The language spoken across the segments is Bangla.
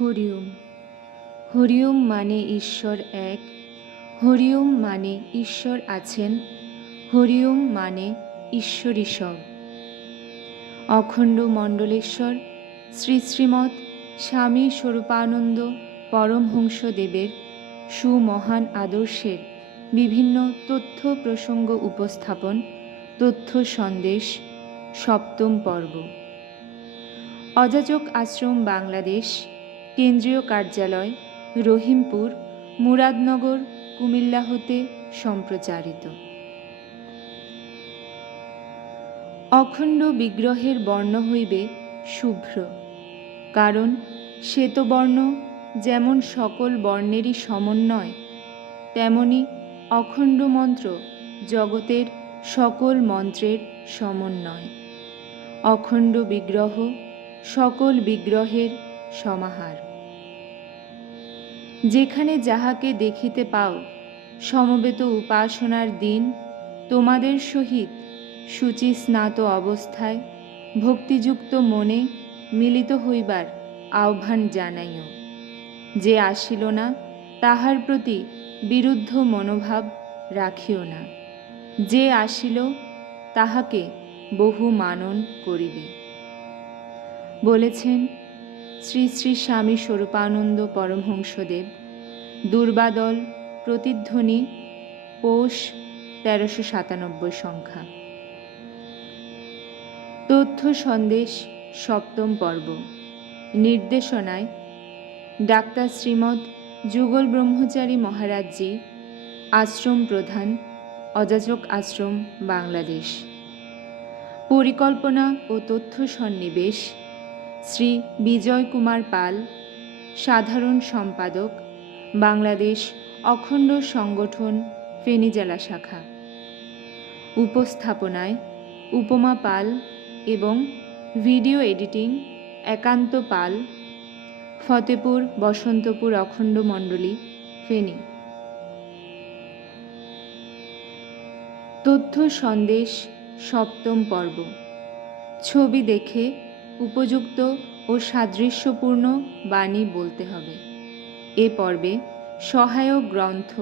হরিওম। হরিওম মানে ঈশ্বর এক। হরিওম মানে ঈশ্বর আছেন। হরিওম মানে ঈশ্বরী সব। অখণ্ড মণ্ডলেশ্বর, শ্রী শ্রীমৎ স্বামী স্বরূপানন্দ পরমহংসদেবের সুমহান আদর্শের বিভিন্ন তথ্য প্রসঙ্গ উপস্থাপন, তথ্য সন্দেশ, সপ্তম পর্ব। অযাচক আশ্রম বাংলাদেশ কেন্দ্রীয় কার্যালয়, রহিমপুর, মুরাদনগর কুমিল্লা হতে সম্প্রচারিত। অখণ্ড বিগ্রহের বর্ণ হইবে শুভ্র, কারণ শ্বেতবর্ণ যেমন সকল বর্ণেরই সমন্বয়, তেমনি অখণ্ড মন্ত্র জগতের সকল মন্ত্রের সমন্বয়। অখণ্ড বিগ্রহ সকল বিগ্রহের সমাহার। যেখানে যাহাকে দেখিতে পাও, সমবেত উপাসনার দিন তোমাদের সহিত শুচি স্নাত অবস্থায় ভক্তিযুক্ত মনে মিলিত হইবার আহ্বান জানাইও। যে আসিল না, তাহার প্রতি বিরুদ্ধ মনোভাব রাখিও না। যে আসিল, তাহাকে বহু মানন করিবে। বলেছেন শ্রী শ্রী স্বামী স্বরূপানন্দ পরমহংসদেব। দুর্বাদল, প্রতিধ্বনি, পৌষ তেরোশো সাতানব্বই সংখ্যা। তথ্য সন্দেশ, সপ্তম পর্ব। নির্দেশনায় ডাক্তার শ্রীমৎ যুগল ব্রহ্মচারী মহারাজজি, আশ্রম প্রধান, অযাচক আশ্রম, বাংলাদেশ। পরিকল্পনা ও তথ্য সন্নিবেশ, শ্রী বিজয় কুমার পাল, সাধারণ সম্পাদক বাংলাদেশ অখণ্ড সংগঠন ফেনী জেলা শাখা। উপস্থাপনায় উপমা পাল এবং ভিডিও এডিটিং একান্ত পাল, ফতেপুর বসন্তপুর অখণ্ড মণ্ডলী, ফেনী। তথ্য সন্দেশ সপ্তম পর্ব। ছবি দেখে উপযুক্ত ও সাদৃশ্যপূর্ণ বাণী বলতে হবে। এ পর্বে সহায়ক গ্রন্থ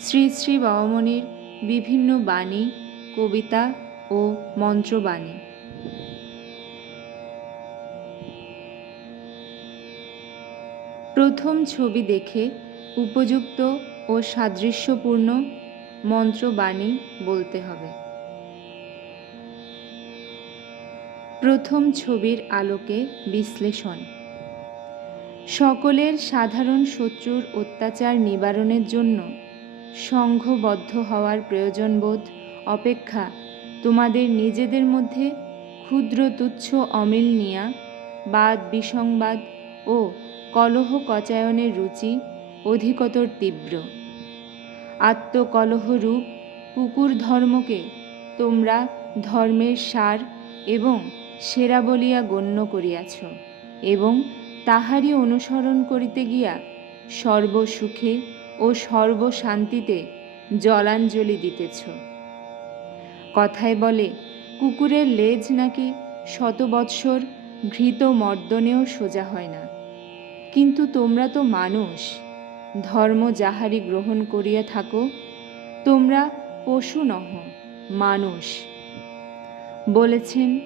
শ্রী শ্রী বাবামণির বিভিন্ন বাণী, কবিতা ও মন্ত্রবাণী। প্রথম ছবি দেখে উপযুক্ত ও সাদৃশ্যপূর্ণ মন্ত্রবাণী বলতে হবে। প্রথম ছবির আলোকে বিশ্লেষণ। সকলের সাধারণ শত্রুর অত্যাচার নিবারণের জন্য সংঘবদ্ধ হওয়ার প্রয়োজনবোধ অপেক্ষা তোমাদের নিজেদের মধ্যে ক্ষুদ্র তুচ্ছ অমিল নিয়া, বাদ বিসংবাদ ও কলহ কচায়নের রুচি অধিকতর তীব্র। আত্মকলহরূপ কুকুর ধর্মকে তোমরা ধর্মের সার এবং সেরা বলিয়া গণ্য করিয়াছ এবং তাহারই অনুসরণ করিতে গিয়া সর্বসুখে ও সর্বশান্তিতে জলাঞ্জলি দিতেছ। কথায় বলে, কুকুরের লেজ নাকি শত বৎসর ঘৃত মর্দনেও সোজা হয় না। কিন্তু তোমরা তো মানুষ, ধর্ম যাহারি গ্রহণ করিয়া থাকো, তোমরা পশু নহ, মানুষ। বলেছেন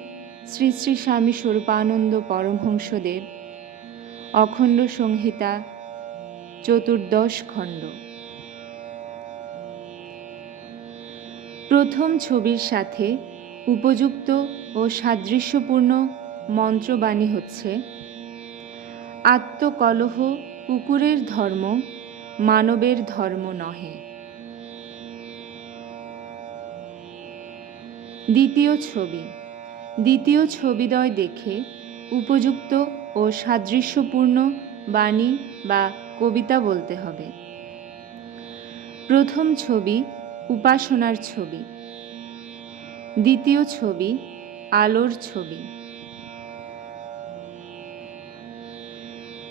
শ্রী শ্রী স্বামী স্বরূপানন্দ পরমহংসদেব। অখণ্ড সংহিতা, চতুর্দশ খণ্ড। প্রথম ছবির সাথে উপযুক্ত ও সাদৃশ্যপূর্ণ মন্ত্রবাণী হচ্ছে, আত্মকলহ কুকুরের ধর্ম, মানবের ধর্ম নহে। দ্বিতীয় ছবি। দ্বিতীয় ছবিদয় দেখে উপযুক্ত ও সাদৃশ্যপূর্ণ বাণী বা কবিতা বলতে হবে। প্রথম ছবি, উপাসনার ছবি। দ্বিতীয় ছবি, আলোর ছবি।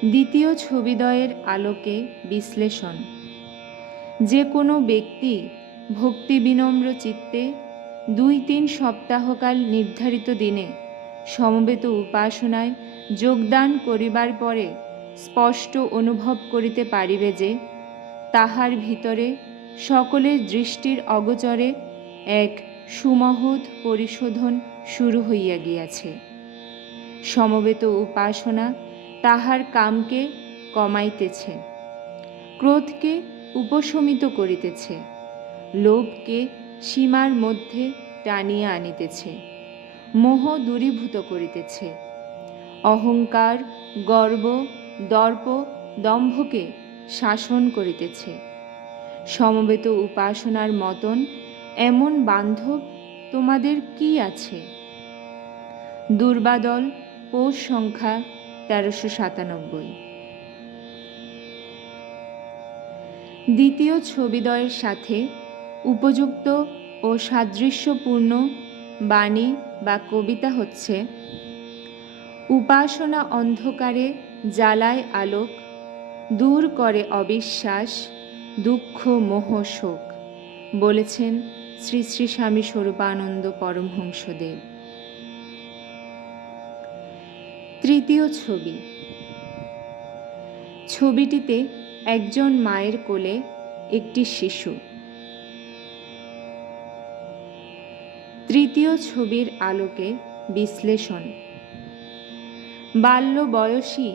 দ্বিতীয় ছবিদয়ের আলোকে বিশ্লেষণ। যে কোনো ব্যক্তি ভক্তি বিনম্র চিত্তে দুই তিন সপ্তাহকাল নির্ধারিত দিনে সমবেত উপাসনায় যোগদান করিবার পরে স্পষ্ট অনুভব করিতে পারিবে যে, তাহার ভিতরে সকলের দৃষ্টির অগোচরে এক সুমহৎ পরিশোধন শুরু হইয়া গিয়াছে। সমবেত উপাসনা তাহার কামকে কমাইতেছে, ক্রোধকে উপশমিত করিতেছে, লোভকে সীমার মধ্যে টানিয়া আনিতেছে, মোহ দূরীভূত করিতেছে অহংকার, গর্ব, দর্প, দম্ভকে শাসন করিতেছে। সমবেত উপাসনার মতন এমন বান্ধব তোমাদের কি আছে? দুর্বাদল পৌষ সংখ্যা তেরোশো সাতানব্বই। দ্বিতীয় ছবিদয়ের সাথে উপযুক্ত ও সাদৃশ্যপূর্ণ বাণী বা কবিতা হচ্ছে উপাসনা অন্ধকারে জ্বালায় আলোক, দূর করে অবিশ্বাস, দুঃখ, মোহ, শোক। বলেছেন শ্রী শ্রী স্বামী স্বরূপানন্দ পরমহংসদেব। তৃতীয় ছবি। ছবিটিতে একজন মায়ের কোলে একটি শিশু। তৃতীয় ছবির আলোকে বিশ্লেষণ। বাল্য বয়সী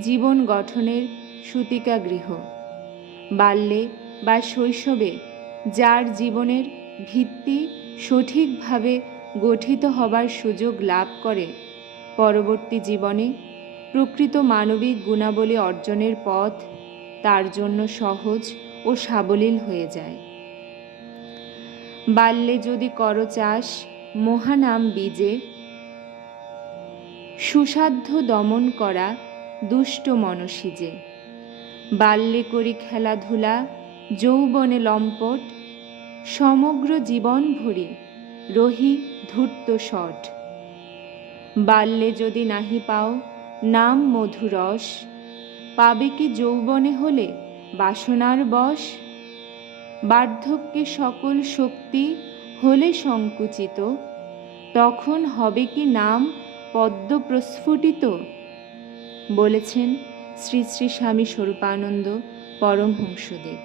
জীবন গঠনের সুতিকা গৃহ। বাল্যে বা শৈশবে যার জীবনের ভিত্তি সঠিকভাবে গঠিত হবার সুযোগ লাভ করে, পরবর্তী জীবনে প্রকৃত মানবিক গুণাবলী অর্জনের পথ তার জন্য সহজ ও সাবলীল হয়ে যায়। বাল্যে যদি কর চাষ মহানাম বীজে সুসাধ্য দমন করা দুষ্ট মনসিজে বাল্যে করি খেলাধুলা, যৌবনে লম্পট, সমগ্র জীবন ভরি রহি ধূর্ত শট। বাল্যে যদি নাহি পাও নাম মধুরস পাবে কি যৌবনে হলে বাসনার বশ? বার্ধক্যে সকল শক্তি হলে সংকুচিত, তখন হবে কি নাম পদ্ম প্রস্ফুটিত বলেছেন শ্রী শ্রী স্বামী স্বরূপানন্দ পরমহংসদেব।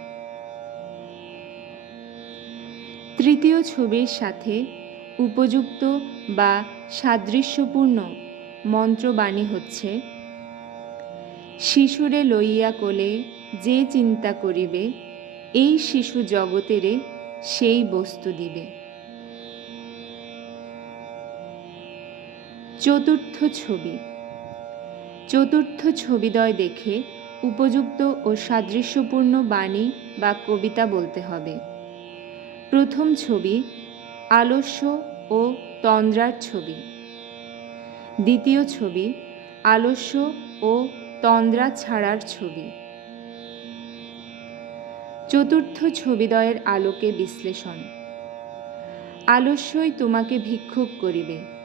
তৃতীয় ছবির সাথে উপযুক্ত বা সাদৃশ্যপূর্ণ মন্ত্রবাণী হচ্ছে, শিশুরে লইয়া কোলে যে চিন্তা করিবে, এই শিশু জগতেরে সেই বস্তু দিবে। চতুর্থ ছবি। চতুর্থ ছবিদয় দেখে উপযুক্ত ও সাদৃশ্যপূর্ণ বাণী বা কবিতা বলতে হবে। প্রথম ছবি, আলস্য ও তন্দ্রার ছবি। দ্বিতীয় ছবি, আলস্য ও তন্দ্রা ছাড়ার ছবি। চতুর্থ ছবিদয়ের আলোকে বিশ্লেষণ। আলস্যই তোমাকে ভিক্ষুক করিবে।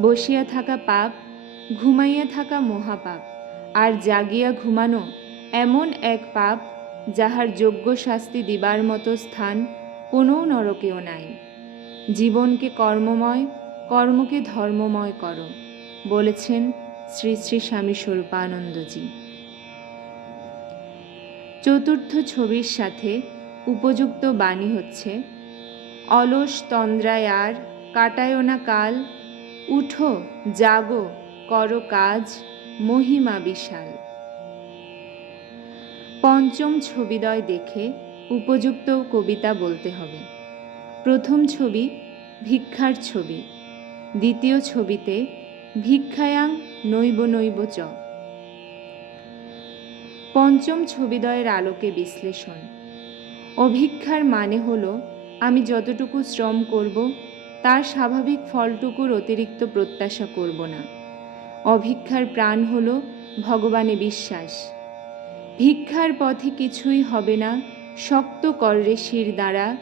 বসিয়া থাকা পাপ, ঘুমাইয়া থাকা মহাপাপ, আর জাগিয়া ঘুমানো এমন এক পাপ যাহার যোগ্য শাস্তি দিবার মতো স্থান কোনো নরকেও নাই। জীবনকে কর্মময়, কর্মকে ধর্মময় করো, বলেছেন শ্রী শ্রী স্বামী স্বরূপানন্দজি। চতুর্থ ছবির সাথে উপযুক্ত বাণী হচ্ছে, অলস তন্দ্রায় আর কাটায়ও না কাল উঠো, জাগো, করো কাজ, মহিমা বিশাল। পঞ্চম ছবিদয় দেখে উপযুক্ত কবিতা বলতে হবে। প্রথম ছবি ভিক্ষার ছবি। দ্বিতীয় ছবিতে ভিক্ষায়াং নৈব নৈব চ। পঞ্চম ছবিদয়ের আলোকে বিশ্লেষণ। অভিক্ষার মানে হল, আমি যতটুকু শ্রম করব তার স্বাভাবিক ফলটুকুর অতিরিক্ত প্রত্যাশা করব না। অভিক্ষার প্রাণ হল ভগবানে বিশ্বাস। ভিক্ষার পথে কিছুই হবে না, শক্ত কররে শির দ্বারা,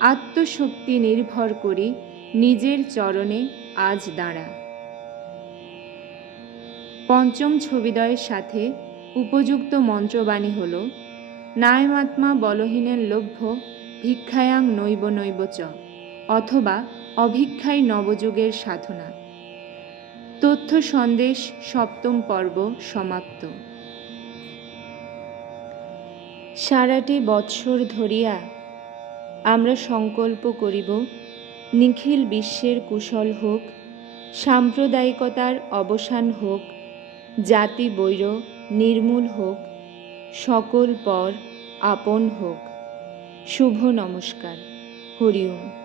আত্মশক্তি নির্ভর করি নিজের চরণে আজ দাঁড়া পঞ্চম ছবিদয়ের সাথে উপযুক্ত মন্ত্রবাণী হল নায়মাত্মা বলহীনের লভ্য ভিক্ষায়াং নৈব নৈব অথবা অভিক্ষাই নবযুগের সাধনা। তথ্য সন্দেশ সপ্তম পর্ব সমাপ্ত। সারাটি বৎসর ধরিয়া আমরা সংকল্প করিব, নিখিল বিশ্বের কুশল হোক, সাম্প্রদায়িকতার অবসান হোক, জাতি বৈর, নির্মূল হোক, সকল পর আপন হোক। শুভ নমস্কার। হরি ওম।